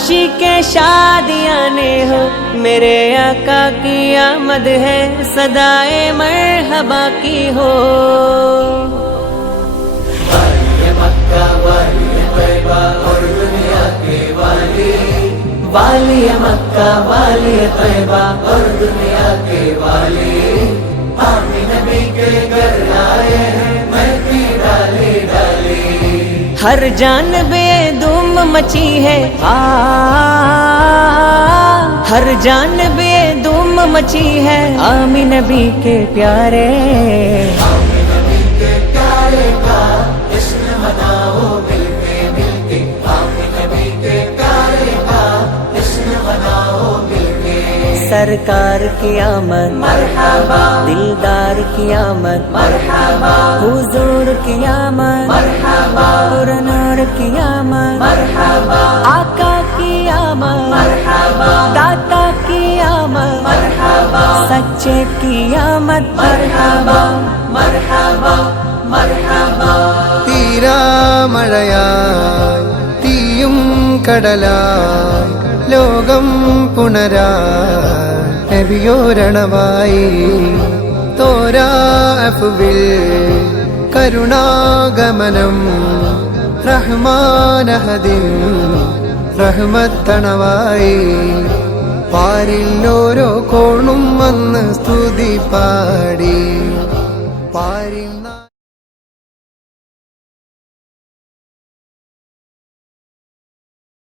खुशी के शादियाने हो, मेरे आका की आमद है, सदाए मरहबा की हो। वाली मक्का वाली तैयबा और दुनिया के वाली, वाली मक्का वाली तैयबा और दुनिया के वाली, आमिन नबी के घर आए हैं महकी डाली डाली। हर जानबे धूम मची है, हर जानबे धूम मची है, आमिन नबी के प्यारे, आमिन नबी के प्यारे का जश्न मनाओ मिलके मिलके, आमिन नबी के प्यारे का जश्न मनाओ मिलके। सरकार की आमद मरहबा, दिलदार की आमद मरहबा, हुजूर की आमद मरहबा, नूर की आमद मरहबा, आका की आमद मरहबा, दाता की आमद मरहबा, सच्चे की आमद मरहबा मरहबा मरहबा। തീരാമഴയായി തീയും കടലായി ലോകം പുണരായി നബിയോരണമായി തോരാഫുവിൽ കരുണാഗമനം റഹ്മാനഹദിൻ റഹ്മത്തണവായി പാരിൽ ഓരോ കോണും വന്ന് സ്തുതി പാടി പാരിൽ